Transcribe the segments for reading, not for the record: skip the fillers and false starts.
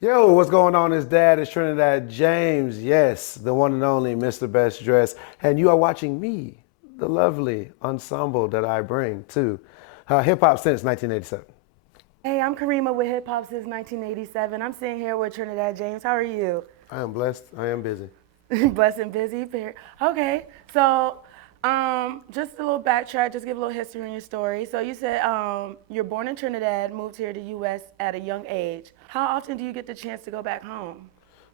Yo, what's going on? It's Dad. It's Trinidad James. Yes, the one and only Mr. Best Dress. And you are watching me, the lovely ensemble that I bring to hip hop since 1987. Hey, I'm Karima with Hip Hop since 1987. I'm sitting here with Trinidad James. How are you? I am blessed. I am busy. Blessed and busy. Okay, so just a little backtrack, just give a little history in your story. So you said you're born in Trinidad, moved here to U.S. at a young age. How often do you get the chance to go back home?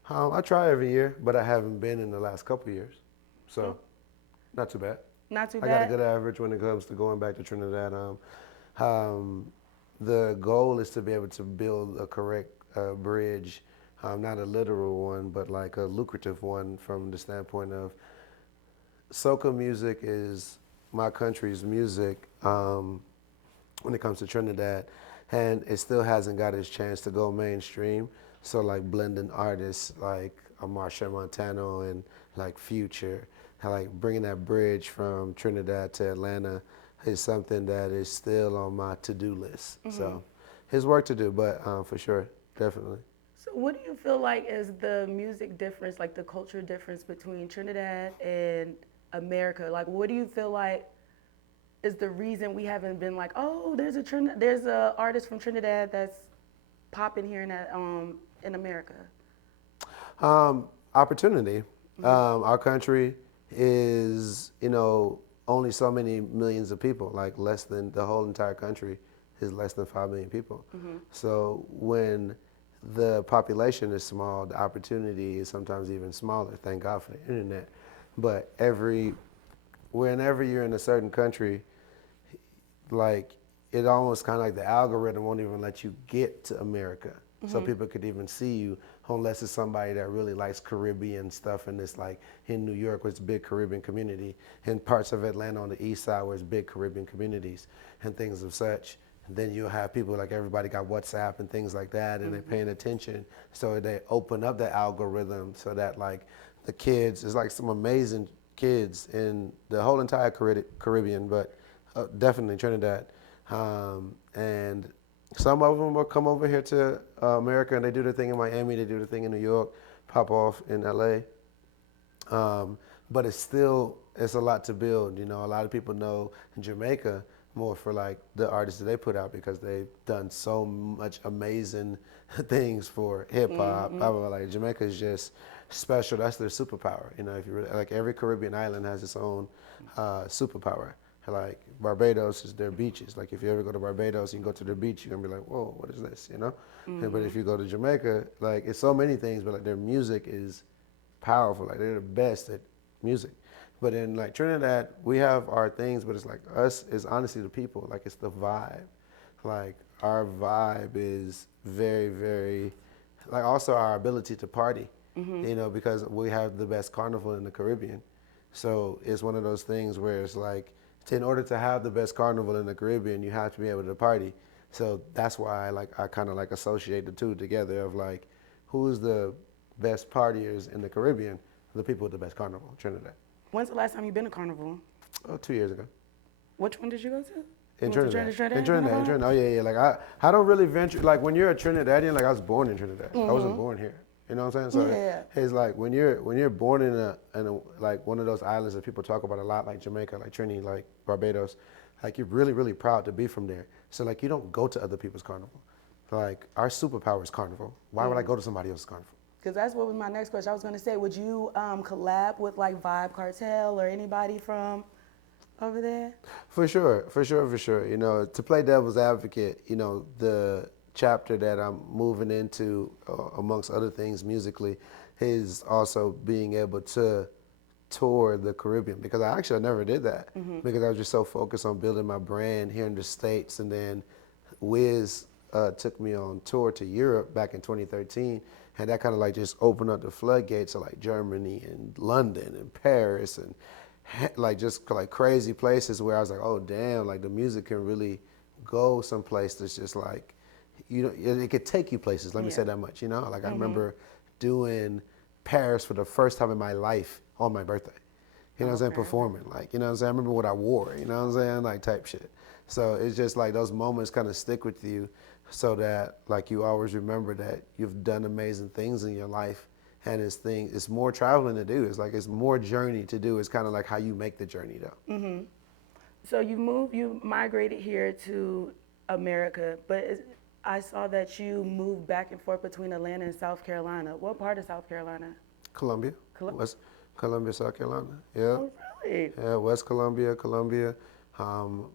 I try every year, but I haven't been in the last couple of years. Mm, So, not too bad. Not too I got a bad. good average when it comes to going back to Trinidad. Um, the goal is to be able to build a correct bridge, not a literal one, but like a lucrative one from the standpoint of soca music is my country's music when it comes to Trinidad, and it still hasn't got its chance to go mainstream. So like blending artists like Marsha Montano and like Future, like bringing that bridge from Trinidad to Atlanta is something that is still on my to-do list. So his work to do, but for sure, definitely. So what do you feel like is the music difference, like the culture difference between Trinidad and America? Like, what do you feel like is the reason we haven't been like, oh, there's a artist from Trinidad that's popping here in America. Opportunity. Our country is, only so many millions of people. Like less than the whole entire country is less than 5 million people. So when the population is small, the opportunity is sometimes even smaller. Thank God for the internet. But whenever you're in a certain country, like it almost kind of like the algorithm won't even let you get to America. So people could even see you unless it's somebody that really likes Caribbean stuff and it's like in New York where it's a big Caribbean community, in parts of Atlanta on the east side where it's big Caribbean communities and things of such. And then you'll have people like everybody got WhatsApp and things like that and they're paying attention. So they open up the algorithm so that like the kids, it's like some amazing kids in the whole entire Caribbean, but definitely Trinidad. And some of them will come over here to America and they do their thing in Miami, they do their thing in New York, pop off in LA. But it's a lot to build. You know, a lot of people know Jamaica more for like the artists that they put out because they've done so much amazing things for hip hop. Blah, blah, blah. Like Jamaica is just special. That's their superpower. You know, if you really, like every Caribbean island has its own superpower. Like Barbados is their beaches. Like if you ever go to Barbados, you can go to their beach. You're gonna be like, whoa, what is this? You know. But if you go to Jamaica, like it's so many things. But like their music is powerful. Like they're the best at music. But in like Trinidad, we have our things, but it's like us is honestly the people. Like it's the vibe. Like our vibe is very, very like also our ability to party. You know, because we have the best carnival in the Caribbean. So it's one of those things where it's like, in order to have the best carnival in the Caribbean, you have to be able to party. So that's why I kind of like associate the two together of like, who's the best partiers in the Caribbean? The people with the best carnival, Trinidad. When's the last time you've been to Carnival? Oh, 2 years ago. Which one did you go to? In You went to Trinidad. In Trinidad Trinidad, in Carnival? Trinidad. Oh yeah, yeah. Like I don't really venture. Like when you're a Trinidadian, like I was born in Trinidad. I wasn't born here. You know what I'm saying? So Yeah. it's like when you're born in a like one of those islands that people talk about a lot, like Jamaica, like Trinity, like Barbados, like you're really really proud to be from there. So like you don't go to other people's carnival. Like our superpower is carnival. Why would I go to somebody else's carnival? Because that's what was my next question. I was going to say, would you collab with like Vibe Cartel or anybody from over there? For sure, for sure, for sure. You know, to play devil's advocate, you know, the chapter that I'm moving into, amongst other things musically, is also being able to tour the Caribbean because I never did that because I was just so focused on building my brand here in the States. And then Wiz took me on tour to Europe back in 2013. And that kind of like just opened up the floodgates of like Germany and London and Paris and like just like crazy places where I was like, oh damn, like the music can really go someplace that's just like, you know, it could take you places. Let me say Yeah. that much. You know, like I remember doing Paris for the first time in my life on my birthday. You know what I'm saying? Okay. Performing, like, you know what I'm saying? I remember what I wore, you know what I'm saying? Like type shit. So it's just like those moments kind of stick with you. so that like you always remember that you've done amazing things in your life, and it's more traveling to do. It's like it's more journey to do. It's kind of like how you make the journey though. So you migrated here to America, but I saw that you moved back and forth between Atlanta and South Carolina. What part of South Carolina? Columbia, Col- West Columbia, South Carolina. Yeah, Oh, really? yeah, West Columbia, Columbia. Um,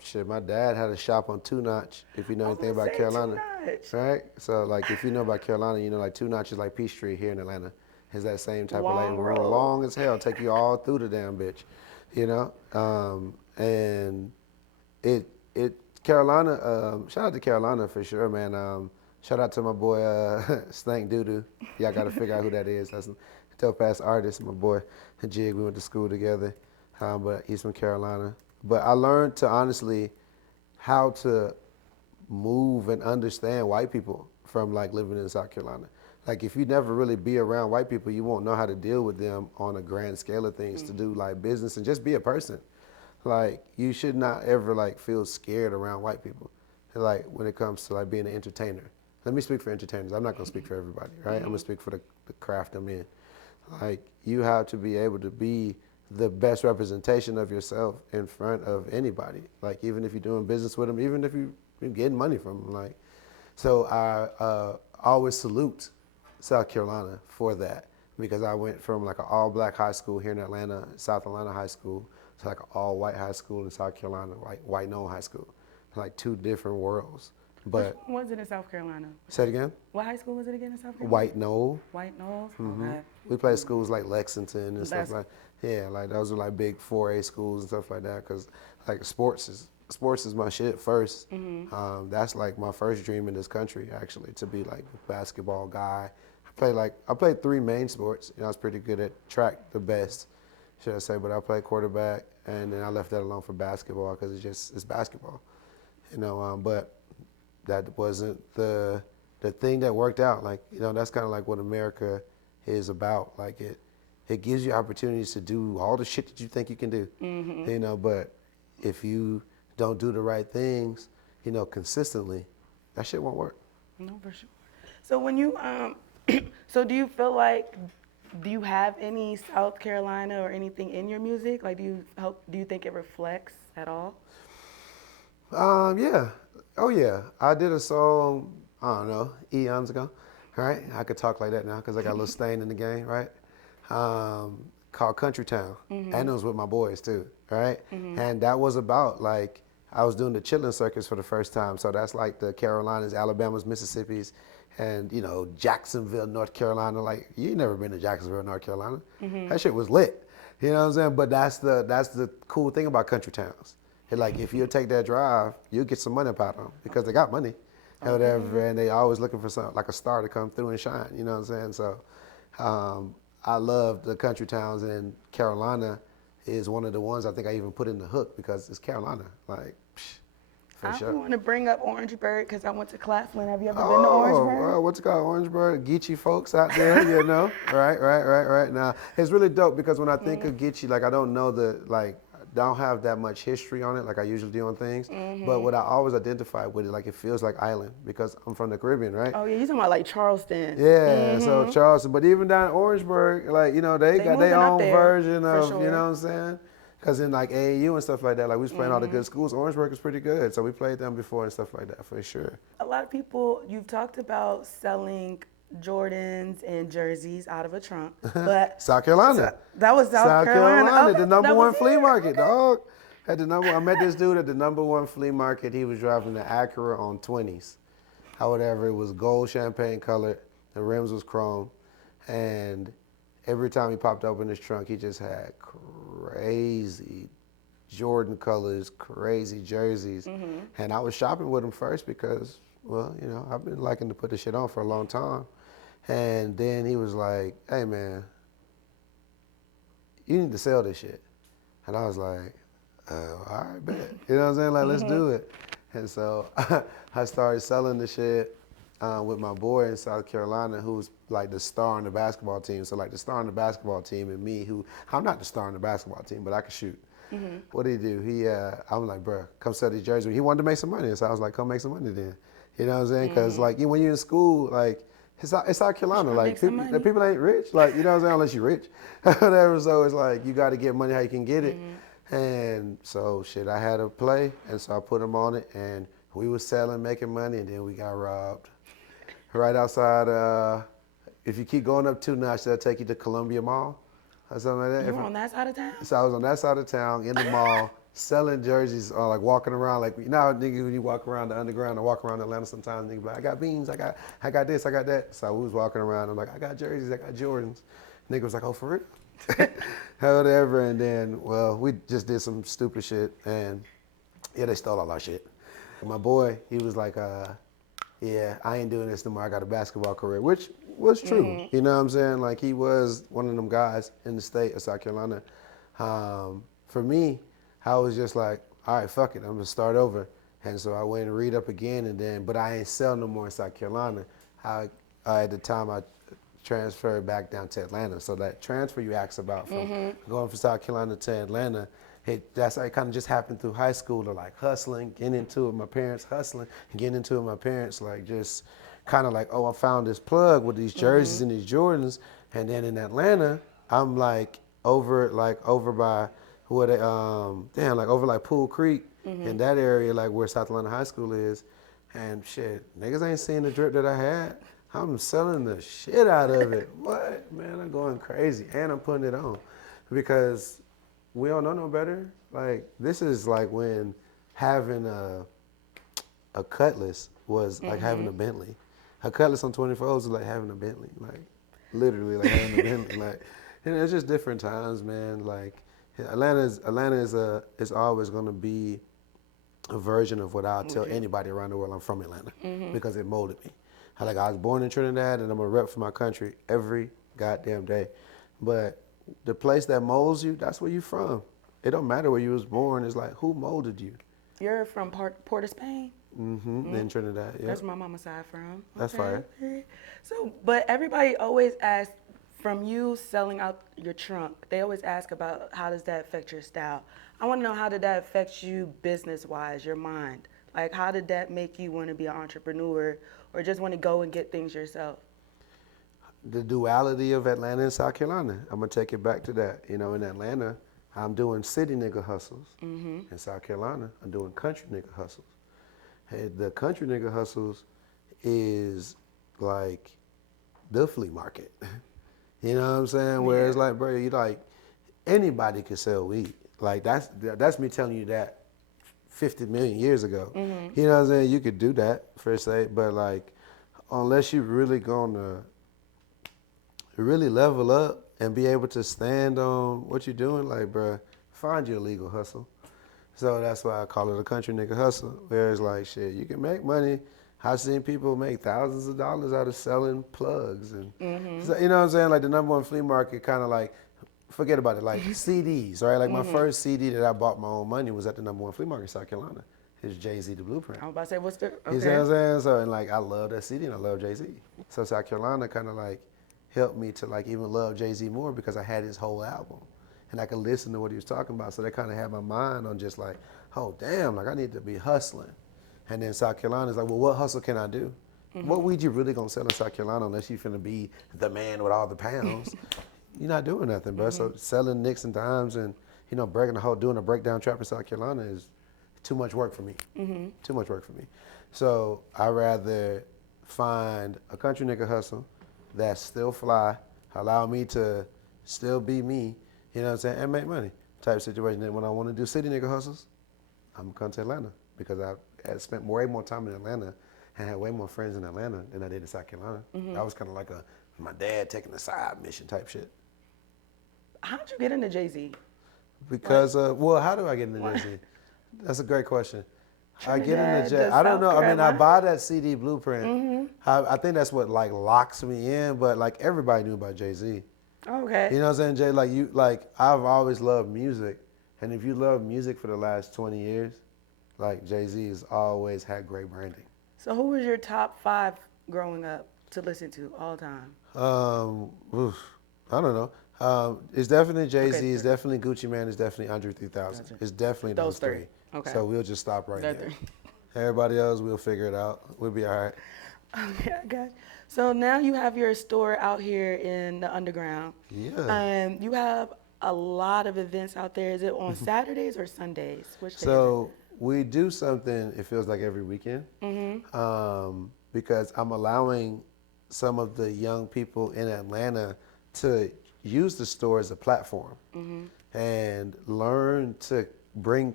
shit, my dad had a shop on Two Notch. If you know I was anything gonna about say too Carolina, much. right? So like if you know about Carolina, you know like Two Notch is like Peachtree here in Atlanta. It's that same type of lane, Long road. long as hell, take you all through the damn bitch, you know. And it Carolina. Shout out to Carolina for sure, man. Shout out to my boy Stank Doodoo. Y'all got to figure out who that is. That's a dope ass artist, my boy Jig. We went to school together, but he's from Carolina. But I learned to honestly how to move and understand white people from like living in South Carolina. Like if you never really be around white people, you won't know how to deal with them on a grand scale of things to do like business and just be a person. Like you should not ever like feel scared around white people. Like when it comes to like being an entertainer. Let me speak for entertainers. I'm not gonna speak for everybody, right? I'm gonna speak for the craft I'm in. Like you have to be able to be the best representation of yourself in front of anybody. Like even if you're doing business with them, even if you're getting money from them. Like so I always salute South Carolina for that because I went from like an all black high school here in Atlanta, South Atlanta High School, to like an all white high school in South Carolina, like white known high school. Like two different worlds. Which But one was it in South Carolina? say it again. What high school was it again in South Carolina? White Knoll. White Knolls. Okay. We played schools like Lexington and stuff That's like. Yeah, like those are like big 4A schools and stuff like that. Cause like sports is my shit 1st. That's like my first dream in this country actually to be like a basketball guy. I played three main sports. You know, I was pretty good at track, the best, should I say? But I played quarterback, and then I left that alone for basketball because it's basketball. You know, but that wasn't the thing that worked out. Like, you know, that's kind of like what America is about. Like it gives you opportunities to do all the shit that you think you can do. You know, but if you don't do the right things, you know, consistently, that shit won't work. No, for sure. So when you so do you feel like do you have any South Carolina or anything in your music? Like do you think it reflects at all? Yeah. Oh yeah. I did a song, I don't know, eons ago, right? I could talk like that now because I got a little stain in the game, right? Called Country Town. And it was with my boys too, right? And that was about like, I was doing the chillin' circus for the first time. So that's like the Carolinas, Alabamas, Mississippis, and you know, Jacksonville, North Carolina. Like, you ain't never been to Jacksonville, North Carolina. That shit was lit. You know what I'm saying? But that's the cool thing about country towns. Like if you take that drive, you'll get some money up out of them because they got money and whatever, and they always looking for something like a star to come through and shine. You know what I'm saying? So I love the country towns, and Carolina is one of the ones I think I even put in the hook because it's Carolina. Like, for I sure. want to bring up Orangeburg because I went to Claflin. Have you ever been to Orangeburg? What's it called? Orangeburg, Geechee folks out there, you know? Right. Now, it's really dope because when I think of Geechee, like I don't know don't have that much history on it like I usually do on things. But what I always identify with it, like it feels like island because I'm from the Caribbean, right? Oh yeah, you talking about like Charleston? Yeah, so Charleston, but even down in Orangeburg, like, you know, they got their moving up own there, version for of, sure. you know what I'm saying? Because in like AAU and stuff like that, like we was playing all the good schools, Orangeburg is pretty good. So we played them before and stuff like that for sure. A lot of people, you've talked about selling Jordans and jerseys out of a trunk, but South Carolina. that was South Carolina. Okay, the number that one was flea it. market, dog. I met this dude at the number one flea market. He was driving the Acura on 20s. However, it was gold champagne colored. The rims was chrome. And every time he popped open his trunk, he just had crazy Jordan colors, crazy jerseys. And I was shopping with him first because, well, you know, I've been liking to put this shit on for a long time. And then he was like, hey, man, you need to sell this shit. And I was like, all right, bet. You know what I'm saying? Like, let's do it. And so I started selling the shit with my boy in South Carolina, who's like the star on the basketball team. So like the star on the basketball team and me, I'm not the star on the basketball team, but I can shoot. What did he do? I was like, bro, come sell these jerseys. He wanted to make some money. So I was like, come make some money then. You know what I'm saying? Because like when you're in school, like it's South Carolina. Tryna Like make some people, money. people ain't rich. Like you know what I'm saying? Unless you're rich, whatever. So it's like you got to get money how you can get it. And so shit, I had a play, and so I put them on it, and we was selling, making money, and then we got robbed right outside. If you keep going up 2 notches, they'll take you to Columbia Mall or something like that. You were on that side of town? So I was on that side of town in the mall selling jerseys, or like walking around like niggas when you walk around the underground or walk around Atlanta sometimes, niggas be like, I got beans, I got this, I got that. So we was walking around, I'm like, I got jerseys, I got Jordans. Nigga was like, oh, for real? Whatever. And then, well, we just did some stupid shit, and yeah, they stole all our shit. My boy, he was like, yeah, I ain't doing this no more. I got a basketball career, which was true. You know what I'm saying? Like, he was one of them guys in the state of South Carolina. For me, I was just like, all right, fuck it. I'm going to start over. And so I went and read up again, and then, but I ain't sell no more in South Carolina. At the time, I transferred back down to Atlanta. So that transfer you asked about from going from South Carolina to Atlanta, that's how it kind of just happened through high school, to like hustling, getting into it with my parents, hustling, and getting into it with my parents, like just kind of like, oh, I found this plug with these jerseys and these Jordans. And then in Atlanta, I'm like over by where they, like over like Pool Creek in that area, like where South Atlanta High School is. And shit, niggas ain't seen the drip that I had. I'm selling the shit out of it. What? Man, I'm going crazy. And I'm putting it on because we don't know no better. Like, this is like when having a Cutlass was like having a Bentley. A Cutlass on 24 was like having a Bentley. Like, literally like having a Bentley. Like, and it's just different times, man. Like, Atlanta is always going to be a version of what I'll tell anybody around the world. I'm from Atlanta because it molded me. Like, I was born in Trinidad, and I'm a rep for my country every goddamn day. But the place that molds you, that's where you from. It don't matter where you was born. It's like, who molded you? You're from Port of Spain? In Trinidad, yeah. That's where my mama's side from. That's fire. So, but everybody always asks, from you selling out your trunk, they always ask about how does that affect your style. I want to know, how did that affect you business-wise, your mind? Like, how did that make you want to be an entrepreneur or just want to go and get things yourself? The duality of Atlanta and South Carolina. I'm going to take it back to that. You know, in Atlanta, I'm doing city nigga hustles. In South Carolina, I'm doing country nigga hustles. And the country nigga hustles is like the flea market. You know what I'm saying? Where it's like, bro, you like, anybody can sell weed. Like, that's me telling you that 50 million years ago. You know what I'm saying? You could do that, per se, but like, unless you really gonna really level up and be able to stand on what you're doing, like, bro, find your legal hustle. So that's why I call it a country nigga hustle, where it's like, shit, you can make money. I've seen people make thousands of dollars out of selling plugs. And so, you know what I'm saying? Like, the number one flea market, kind of like, forget about it, like CDs, right? Like, my first CD that I bought my own money was at the number one flea market in South Carolina. It's Jay-Z, The Blueprint. I was about to say, what's the, okay. You see what I'm saying? So, and like, I love that CD and I love Jay-Z. So South Carolina kind of like helped me to like even love Jay-Z more because I had his whole album and I could listen to what he was talking about. So that kind of had my mind on just like, oh damn, like I need to be hustling. And then South Carolina's like, well, what hustle can I do? What weed you really gonna sell in South Carolina unless you finna be the man with all the pounds? You're not doing nothing, bro. So selling nicks and dimes and, you know, doing a breakdown trap in South Carolina is too much work for me. Too much work for me. So I'd rather find a country nigga hustle that's still fly, allow me to still be me, you know what I'm saying, and make money type of situation. Then when I want to do city nigga hustles, I'm gonna come to Atlanta because I had spent way more time in Atlanta and had way more friends in Atlanta than I did in South Carolina. That was kind of like my dad taking a side mission type shit. How'd you get into Jay-Z? Because, well, how do I get into Jay-Z? That's a great question. I get into Trinidad, I don't know. I mean, I Carolina? buy that CD Blueprint. I think that's what like locks me in. But like everybody knew about Jay-Z. Okay. You know what I'm saying, Jay? Like I've always loved music, and if you love music for the last 20 years, like Jay-Z has always had great branding. So who was your top 5 growing up to listen to all the time? I don't know. It's definitely Jay-Z. Okay, It's definitely Gucci Mane. It's definitely Andre 3000. Gotcha. It's definitely those three. Okay. So we'll just stop right That there. three. Everybody else, we'll figure it out. We'll be all right. Okay, I got you. So now you have your store out here in the underground. Yeah. You have a lot of events out there. Is it on Saturdays or Sundays? Which day is it? So we do something, it feels like every weekend, because I'm allowing some of the young people in Atlanta to use the store as a platform and learn to bring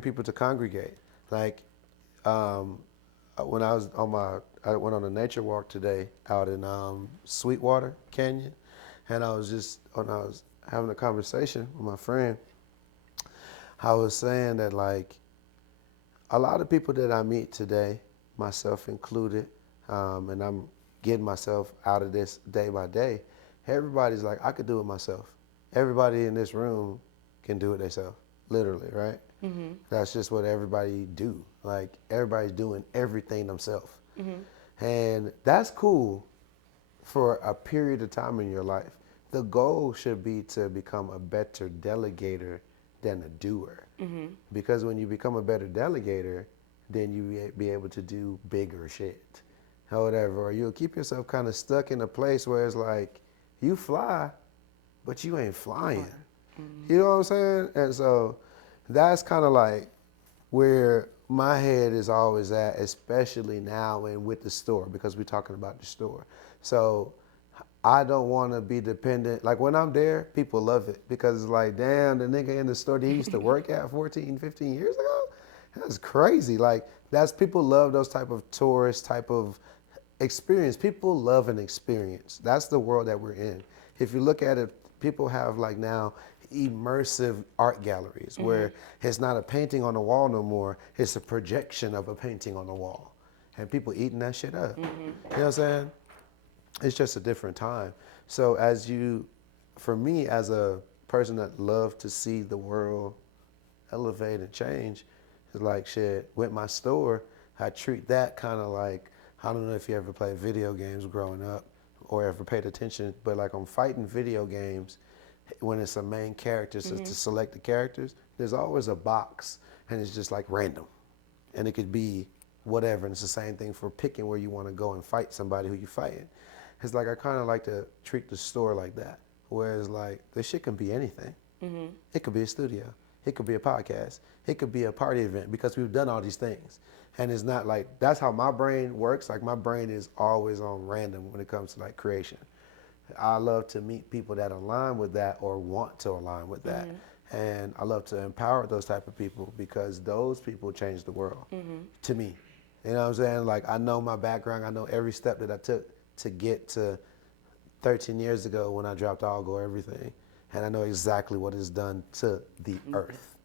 people to congregate. Like when I went on a nature walk today out in Sweetwater Canyon, and when I was having a conversation with my friend, I was saying that like a lot of people that I meet today, myself included, and I'm getting myself out of this day by day. Everybody's like, I could do it myself. Everybody in this room can do it themselves, literally, right? That's just what everybody do. Like everybody's doing everything themselves, and that's cool for a period of time in your life. The goal should be to become a better delegator than a doer. Because when you become a better delegator, then you be able to do bigger shit or whatever. Or you'll keep yourself kind of stuck in a place where it's like you fly, but you ain't flying. You know what I'm saying? And so that's kind of like where my head is always at, especially now and with the store, because we're talking about the store. So I don't want to be dependent. Like when I'm there, people love it because it's like, damn, the nigga in the store that he used to work at 14, 15 years ago? That's crazy. Like that's people love those type of tourist type of experience. People love an experience. That's the world that we're in. If you look at it, people have like now immersive art galleries where it's not a painting on the wall no more. It's a projection of a painting on the wall. And people eating that shit up. You know what I'm saying? It's just a different time. So for me as a person that love to see the world elevate and change, it's like shit, with my store, I treat that kind of like, I don't know if you ever played video games growing up or ever paid attention, but like I'm fighting video games, when it's a main character, so to select the characters, there's always a box and it's just like random. And it could be whatever, and it's the same thing for picking where you want to go and fight somebody who you're fighting. It's like I kind of like to treat the store like that, whereas like this shit can be anything. It could be a studio, it could be a podcast, it could be a party event because we've done all these things, and it's not like that's how my brain works. Like my brain is always on random when it comes to like creation. I love to meet people that align with that or want to align with that, and I love to empower those type of people because those people change the world to me. You know what I'm saying? Like I know my background, I know every step that I took to get to 13 years ago when I dropped All Go Everything. And I know exactly what it's done to the earth.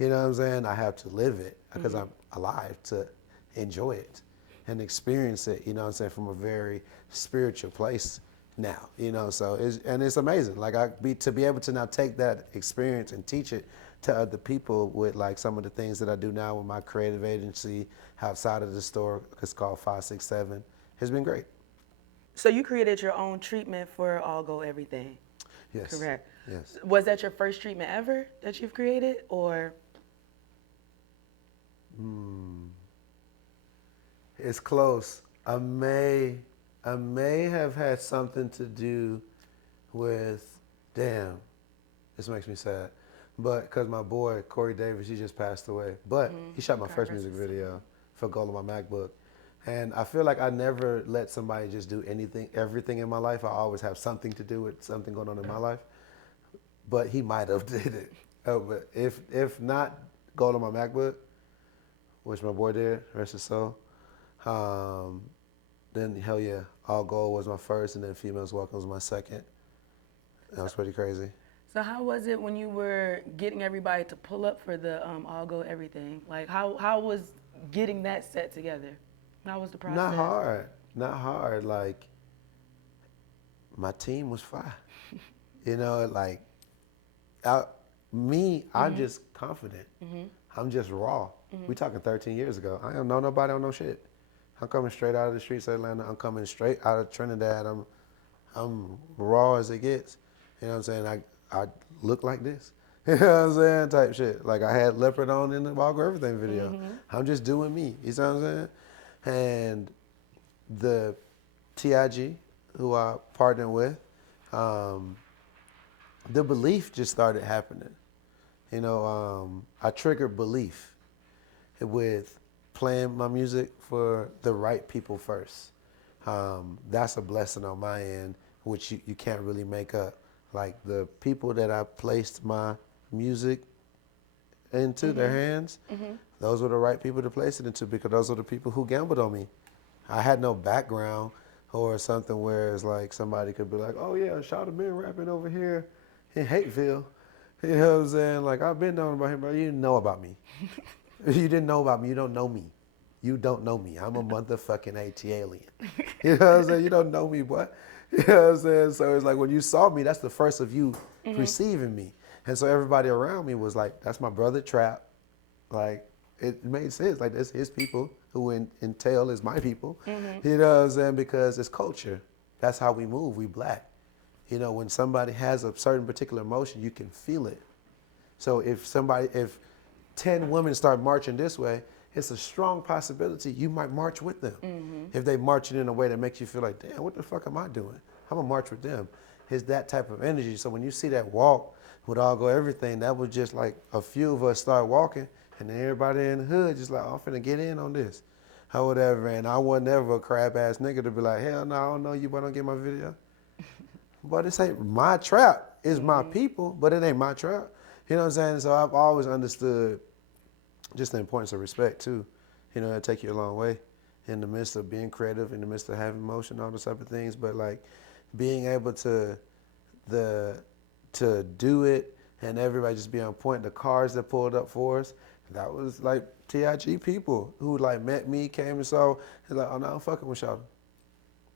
You know what I'm saying? I have to live it because I'm alive to enjoy it and experience it, you know what I'm saying, from a very spiritual place now, you know, so it's amazing. Like to be able to now take that experience and teach it to other people with like some of the things that I do now with my creative agency outside of the store, it's called 567, has been great. So you created your own treatment for All Go Everything, Yes. correct? Yes. Was that your first treatment ever that you've created, or? It's close. I may have had something to do with, damn, this makes me sad. But because my boy, Corey Davis, he just passed away. But he shot my first music video for Gold on My MacBook. And I feel like I never let somebody just do everything in my life. I always have something to do with something going on in my life. But he might have did it. But if not Gold on My MacBook, which my boy did, rest his soul, then hell yeah, All Gold was my first, and then Females Welcome was my second. That was pretty crazy. So how was it when you were getting everybody to pull up for the All Go Everything? Like how was getting that set together? How was the process? Not hard. Like my team was fire. You know, like I'm just confident. I'm just raw. We talking 13 years ago. I don't know nobody on no shit. I'm coming straight out of the streets of Atlanta. I'm coming straight out of Trinidad. I'm raw as it gets. You know what I'm saying? I look like this. You know what I'm saying? Type shit. Like I had Leopard on in the Walk Everything video. Mm-hmm. I'm just doing me. You see what I'm saying? And the TIG, who I partnered with, um, the belief just started happening. I triggered belief with playing my music for the right people first. That's a blessing on my end, which you can't really make up. Like the people that I placed my music into their hands, those were the right people to place it into because those are the people who gambled on me. I had no background or something where it's like somebody could be like, oh yeah, Shawty been rapping over here in Hateville. You know what I'm saying? Like I've been knowing about him, but you didn't know about me. You didn't know about me. You don't know me. You don't know me. I'm a motherfucking AT alien. You know what I'm saying? You don't know me, boy. You know what I'm saying? So it's like when you saw me, that's the first of you receiving me. And so everybody around me was like, that's my brother Trap. Like, it made sense. Like, that's his people who entail is my people. You know what I'm saying? Because it's culture. That's how we move. We black. You know, when somebody has a certain particular emotion, you can feel it. So if 10 women start marching this way, it's a strong possibility you might march with them. If they marching in a way that makes you feel like, damn, what the fuck am I doing? I'm gonna march with them. It's that type of energy. So when you see that walk with All Go Everything, that was just like a few of us start walking, and then everybody in the hood just like, oh, I'm finna get in on this, or whatever. And I wasn't ever a crab ass nigga to be like, hell no, I don't know you, but don't get my video. But this ain't my trap. It's my people, but it ain't my trap. You know what I'm saying? So I've always understood just the importance of respect too. You know, it'll take you a long way in the midst of being creative, in the midst of having emotion, all those type of things. But like being able to do it and everybody just be on point. The cars that pulled up for us, that was like TIG people who like met me, came and saw. He's like, oh no, I'm fucking with y'all.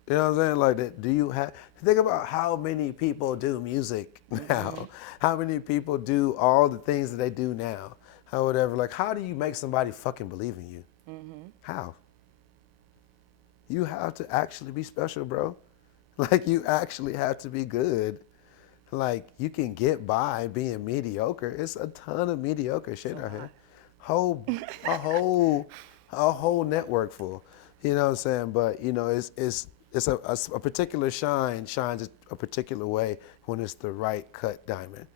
You know what I'm saying? Like, that, do you have, think about how many people do music now. How many people do all the things that they do now. How whatever. Like, how do you make somebody fucking believe in you? How? You have to actually be special, bro. Like, you actually have to be good. Like, you can get by being mediocre. It's a ton of mediocre shit out here. A whole network full. You know what I'm saying? But, you know, it's a particular shines a particular way when it's the right cut diamond.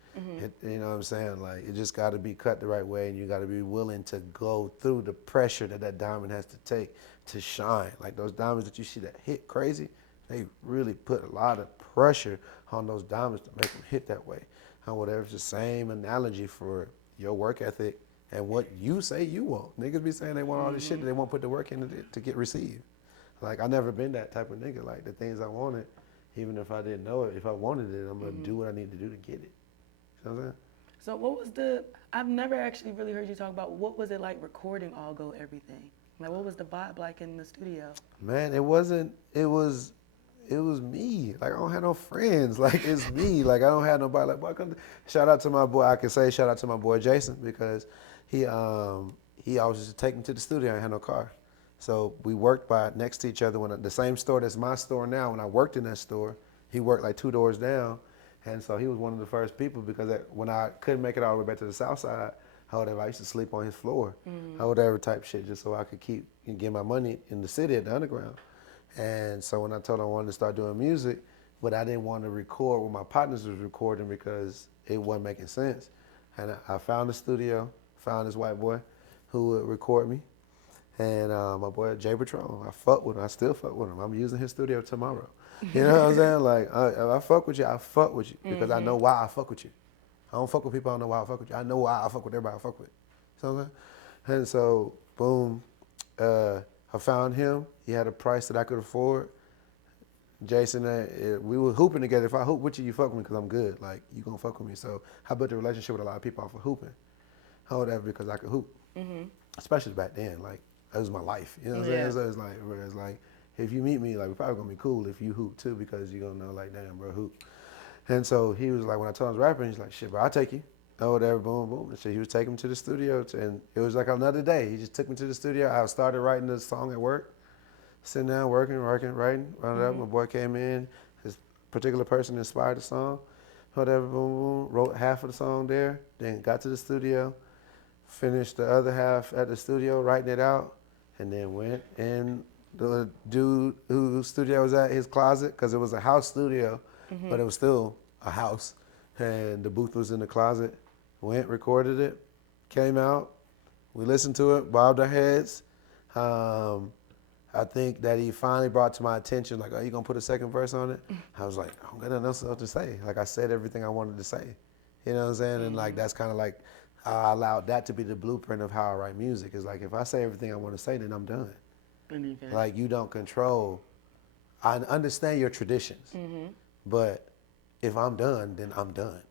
You know what I'm saying? Like, it just got to be cut the right way, and you got to be willing to go through the pressure that diamond has to take to shine. Like those diamonds that you see that hit crazy, they really put a lot of pressure on those diamonds to make them hit that way. And whatever, it's the same analogy for your work ethic and what you say you want. Niggas be saying they want all this shit that they won't put the work in to get received. Like, I never been that type of nigga. Like, the things I wanted, even if I didn't know it, if I wanted it, I'm going to do what I need to do to get it. You know what I'm saying? So what was I've never actually really heard you talk about, what was it like recording All Go Everything? Like, what was the vibe like in the studio? Man, it was me. Like, I don't have no friends. Like, it's me. Like, I don't have nobody. Like, boy, shout out to my boy. I can say shout out to my boy Jason because he always used to take me to the studio. I didn't have no car. So we worked by next to each other. When the same store that's my store now, when I worked in that store, he worked like 2 doors down. And so he was one of the first people because when I couldn't make it all the way back to the south side, however, I used to sleep on his floor, whatever type shit, just so I could keep and get my money in the city at the underground. And so when I told him I wanted to start doing music, but I didn't want to record when my partners was recording because it wasn't making sense. And I found a studio, found this white boy who would record me. And my boy Jay Patron, I fuck with him. I still fuck with him. I'm using his studio tomorrow. You know what I'm saying? Like, if I fuck with you, I fuck with you because I know why I fuck with you. I don't fuck with people I don't know why I fuck with you. I know why I fuck with everybody I fuck with. You know what I'm saying? And so, boom, I found him. He had a price that I could afford. Jason, we were hooping together. If I hoop with you, you fuck with me because I'm good. Like, you gonna fuck with me. So I built a relationship with a lot of people off of hooping. Or whatever, because I could hoop. Especially back then. Like, that was my life. You know what I'm saying? So it's like, if you meet me, like, we're probably gonna be cool if you hoop too, because you're gonna know, like, damn, bro, hoop. And so he was like, when I told him I was rapping, he's like, shit, bro, I'll take you. Or whatever, boom, boom. And so he was taking me to the studio, and it was like another day. He just took me to the studio. I started writing the song at work, sitting down, working, writing, round it up. My boy came in. This particular person inspired the song. whatever, boom, boom. Wrote half of the song there, then got to the studio, finished the other half at the studio, writing it out, and then went in the dude whose studio was at his closet, because it was a house studio, but it was still a house, and the booth was in the closet. Went, recorded it, came out, we listened to it, bobbed our heads. I think that he finally brought to my attention, like, "Oh, you gonna put a second verse on it?" I was like, "I don't got nothing else to say." Like, I said everything I wanted to say. You know what I'm saying? And like, that's kind of like, I allowed that to be the blueprint of how I write music. Is like, if I say everything I want to say, then I'm done. Like, you don't control. I understand your traditions, but if I'm done, then I'm done.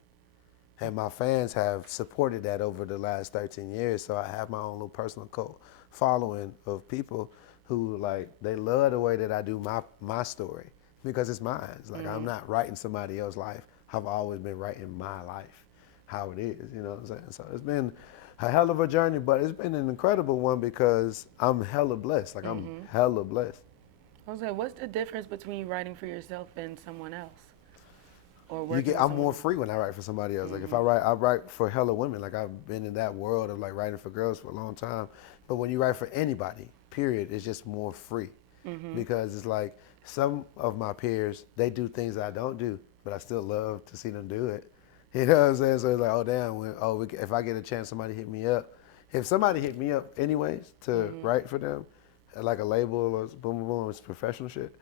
And my fans have supported that over the last 13 years. So I have my own little personal cult following of people who, like, they love the way that I do my story because it's mine. It's like, I'm not writing somebody else's life. I've always been writing my life, how it is, you know what I'm saying? So it's been a hell of a journey, but it's been an incredible one because I'm hella blessed. Like, I'm hella blessed. I was like, what's the difference between writing for yourself and someone else? Or working with I'm someone more else? free when I write for somebody else. Like, if I write for hella women. Like, I've been in that world of like writing for girls for a long time. But when you write for anybody, period, it's just more free. Because it's like, some of my peers, they do things that I don't do, but I still love to see them do it. You know what I'm saying? So it's like, oh damn, if I get a chance, somebody hit me up. If somebody hit me up anyways to write for them, like a label or boom, boom, boom, it's professional shit.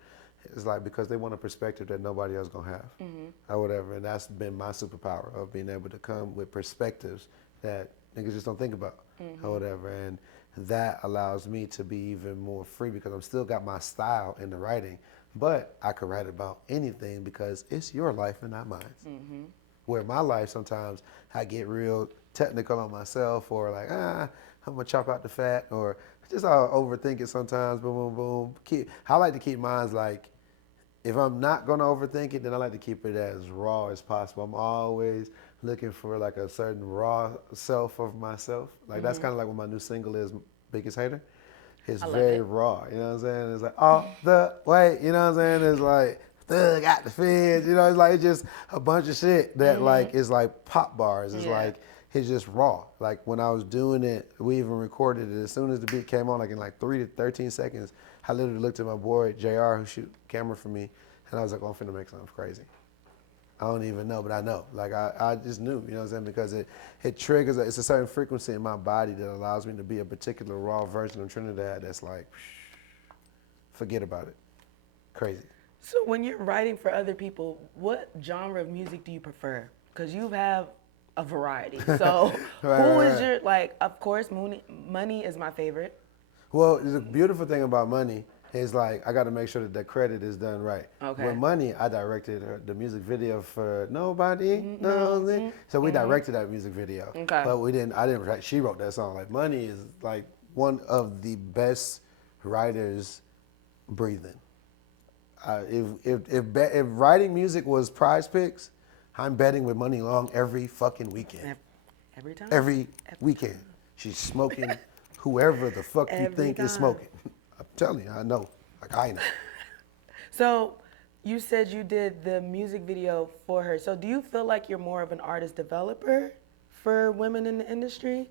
It's like, because they want a perspective that nobody else gonna have, or whatever. And that's been my superpower, of being able to come with perspectives that niggas just don't think about, or whatever. And that allows me to be even more free because I'm still got my style in the writing, but I could write about anything because it's your life and not mine. Where my life, sometimes I get real technical on myself, or like, I'm gonna chop out the fat, or just I'll overthink it sometimes. Boom, boom, boom. I like to keep mine like, if I'm not gonna overthink it, then I like to keep it as raw as possible. I'm always looking for like a certain raw self of myself. Like, that's kind of like what my new single is, Biggest Hater. It's very raw, you know what I'm saying? It's like, all the way, you know what I'm saying? It's like, thug got the feds, you know, it's like, it's just a bunch of shit that like is like pop bars. It's like, it's just raw. Like, when I was doing it, we even recorded it. As soon as the beat came on, like in like 3 to 13 seconds, I literally looked at my boy, JR, who shoot camera for me, and I was like, oh, I'm finna make something crazy. I don't even know, but I know. Like, I just knew, you know what I'm saying? Because it triggers, it's a certain frequency in my body that allows me to be a particular raw version of Trinidad that's like, forget about it. Crazy. So when you're writing for other people, what genre of music do you prefer? Because you have a variety. So who is your, like, of course, Money is my favorite. Well, the beautiful thing about Money is, like, I got to make sure that the credit is done right. Okay. With Money, I directed the music video for Nobody Knows It. So we directed that music video. Okay. But I didn't write, she wrote that song. Like, Money is like one of the best writers breathing. If writing music was Prize Picks, I'm betting with Money Long every fucking weekend. Every time? Every weekend. She's smoking whoever the fuck you think is smoking. I'm telling you, I know. Like, I know. So you said you did the music video for her. So do you feel like you're more of an artist developer for women in the industry?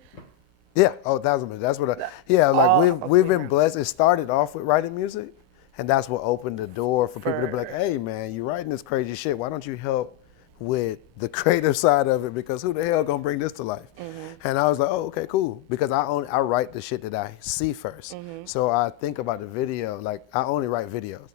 Yeah, 1,000%. That's what we've been blessed. It started off with writing music, and that's what opened the door for people to be like, hey man, you're writing this crazy shit. Why don't you help with the creative side of it, because who the hell gonna bring this to life? And I was like, oh, okay, cool. Because I write the shit that I see first. So I think about the video, like, I only write videos.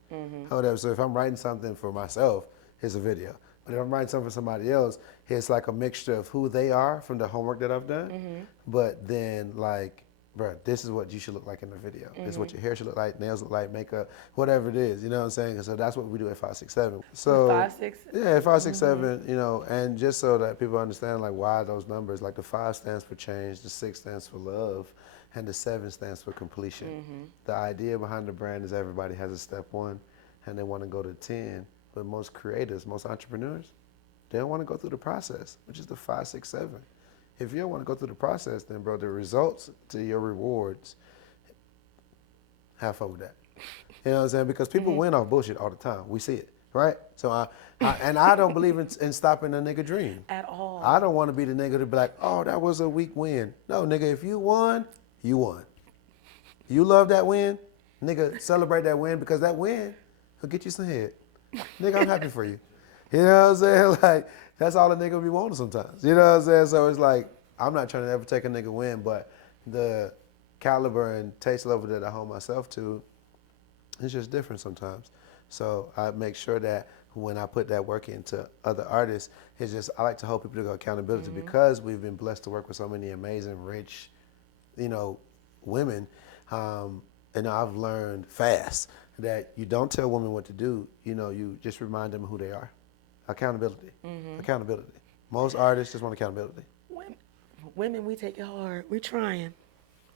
Whatever. So if I'm writing something for myself, it's a video. But if I'm writing something for somebody else, it's like a mixture of who they are from the homework that I've done. But then, like, bro, this is what you should look like in the video. This is what your hair should look like, nails look like, makeup, whatever it is. You know what I'm saying? And so that's what we do at 567. So 5, 6? Yeah, 567. You know, and just so that people understand, like, why those numbers. Like, the 5 stands for change, the 6 stands for love, and the 7 stands for completion. The idea behind the brand is everybody has a step 1, and they want to go to 10. But most creators, most entrepreneurs, they don't want to go through the process, which is the 5, 6, 7. If you don't want to go through the process, then, bro, the results to your rewards, have fun with that. You know what I'm saying? Because people win off bullshit all the time. We see it, right? So I don't believe in stopping a nigga dream. At all. I don't want to be the nigga to be like, oh, that was a weak win. No, nigga, if you won, you won. You love that win, nigga, celebrate that win because that win will get you some head. Nigga, I'm happy for you. You know what I'm saying? Like, that's all a nigga be wanting sometimes. You know what I'm saying? So it's like, I'm not trying to ever take a nigga win, but the caliber and taste level that I hold myself to, it's just different sometimes. So I make sure that when I put that work into other artists, it's just, I like to hold people to accountability because we've been blessed to work with so many amazing, rich, you know, women. And I've learned fast that you don't tell women what to do. You know, you just remind them who they are. Accountability. Accountability. Most artists just want accountability. Women, we take it hard. We trying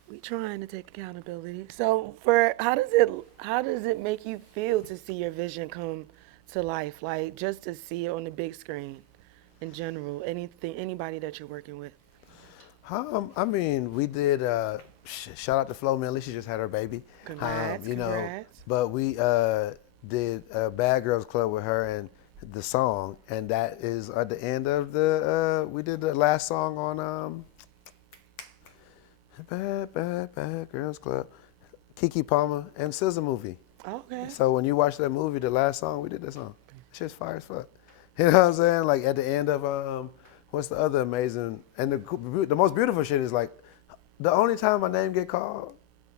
to take accountability. So for how does it make you feel to see your vision come to life? Like just to see it on the big screen in general. Anybody that you're working with. I mean, we did. Shout out to Flo Millie. She just had her baby. Congrats, you know, congrats. but we did Bad Girls Club with her and the song, and that is at the end of the. We did the last song on Bad Girls Club, Keke Palmer and SZA movie. Okay. So when you watch that movie, the last song, we did that song. It's just fire as fuck. You know what I'm saying? Like at the end of what's the other amazing, and the most beautiful shit is like, the only time my name get called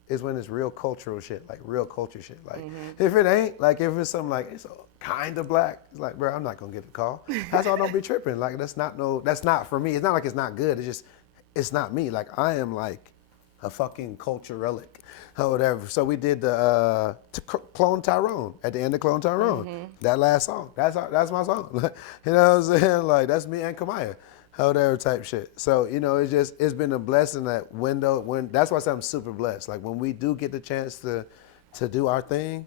is when it's real cultural shit, like real culture shit. Like if it ain't, like if it's something like it's kind of black, it's like, bro, I'm not gonna get the call. That's all. Don't be tripping. Like that's not for me. It's not like it's not good. It's just, it's not me. Like I am like a fucking culture relic or whatever. So we did the Clone Tyrone at the end of Clone Tyrone. That last song. That's my song. You know what I'm saying? Like that's me and Kamaya. Whatever type shit. So, you know, it's been a blessing that that's why I say I'm super blessed. Like when we do get the chance to do our thing,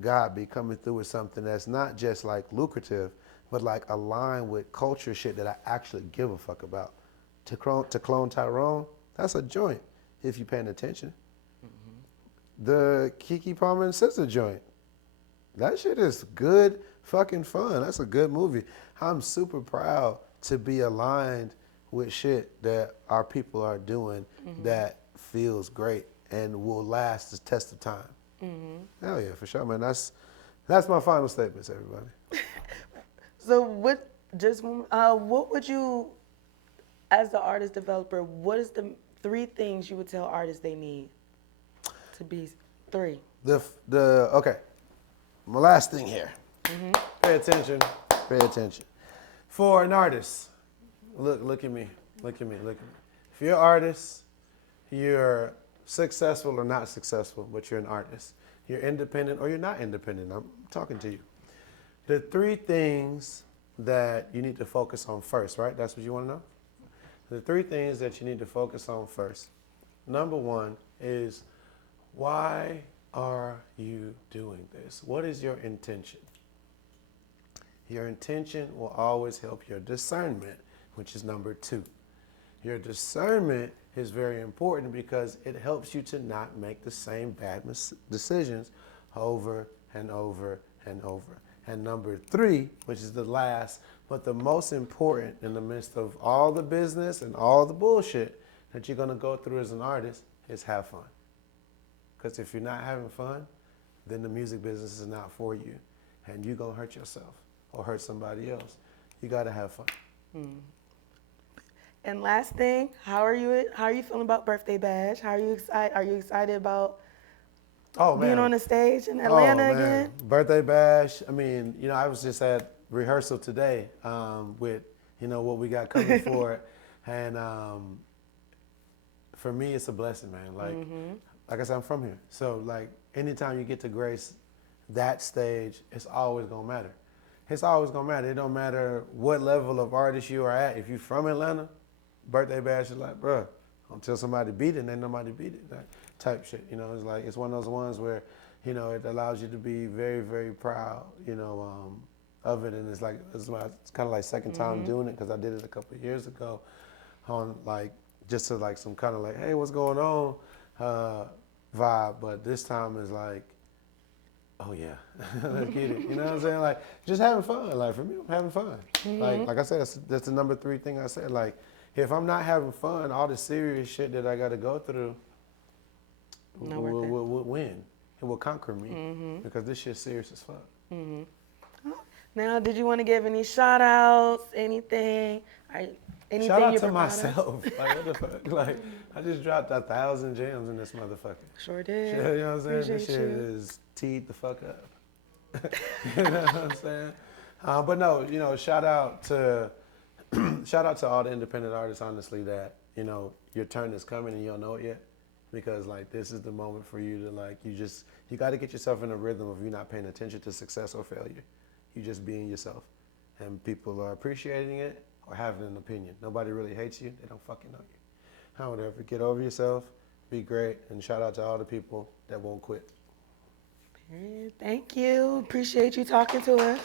God be coming through with something that's not just like lucrative, but like aligned with culture shit that I actually give a fuck about. To clone Tyrone, that's a joint if you're paying attention. The Keke Palmer and SZA joint, that shit is good fucking fun. That's a good movie. I'm super proud to be aligned with shit that our people are doing that feels great and will last the test of time. Hell yeah, for sure, man. That's my final statements, everybody. So what would you, as the artist developer, what is the 3 things you would tell artists they need to be 3? Okay, my last thing here. Pay attention. Pay attention. For an artist, look at me. If you're an artist, you're successful or not successful, but you're an artist. You're independent or you're not independent. I'm talking to you. The 3 things that you need to focus on first, right? That's what you want to know? The 3 things that you need to focus on first. Number 1 is, why are you doing this? What is your intention? Your intention will always help your discernment, which is number 2. Your discernment is very important because it helps you to not make the same bad decisions over and over and over. And number 3, which is the last, but the most important in the midst of all the business and all the bullshit that you're gonna go through as an artist, is have fun. Because if you're not having fun, then the music business is not for you. And you're gonna hurt yourself or hurt somebody else. You gotta have fun. And last thing, how are you feeling about Birthday Bash? How are you excited? Are you excited about being on the stage in Atlanta again? Birthday Bash. I mean, you know, I was just at rehearsal today with, you know, what we got coming for it. And for me, it's a blessing, man. Like I said, I'm from here. So like anytime you get to grace that stage, it's always gonna matter. It's always gonna matter. It don't matter what level of artist you are at. If you're from Atlanta, Birthday Bash is like, bruh, until somebody beat it, ain't nobody beat it. That type shit. You know, it's like, it's one of those ones where, you know, it allows you to be very, very proud, you know, of it. And it's like, it's kind of like second time doing it, because I did it a couple of years ago on like, just to like some kind of like, hey, what's going on vibe. But this time is like, Oh yeah, let's get it. You know what I'm saying? Like just having fun. Like for me, I'm having fun. Like I said, that's the number 3 thing I said. Like if I'm not having fun, all the serious shit that I got to go through Not worth it. will win. It will conquer me because this shit's serious as fuck. Now, did you want to give any shout outs, anything? Anything Shout out you're to proud of? myself. Like what the fuck? Like I just dropped 1,000 gems in this motherfucker. Sure did. You know what I'm saying? This Appreciate shit you. is teed the fuck up. You know what I'm saying? But no, you know, shout out to all the independent artists, honestly, that, you know, your turn is coming and you don't know it yet. Because like this is the moment for you to like you got to get yourself in a rhythm of you not paying attention to success or failure. You just being yourself, and people are appreciating it or having an opinion. Nobody really hates you. They don't fucking know you. However, get over yourself, be great, and shout out to all the people that won't quit. Thank you. Appreciate you talking to us.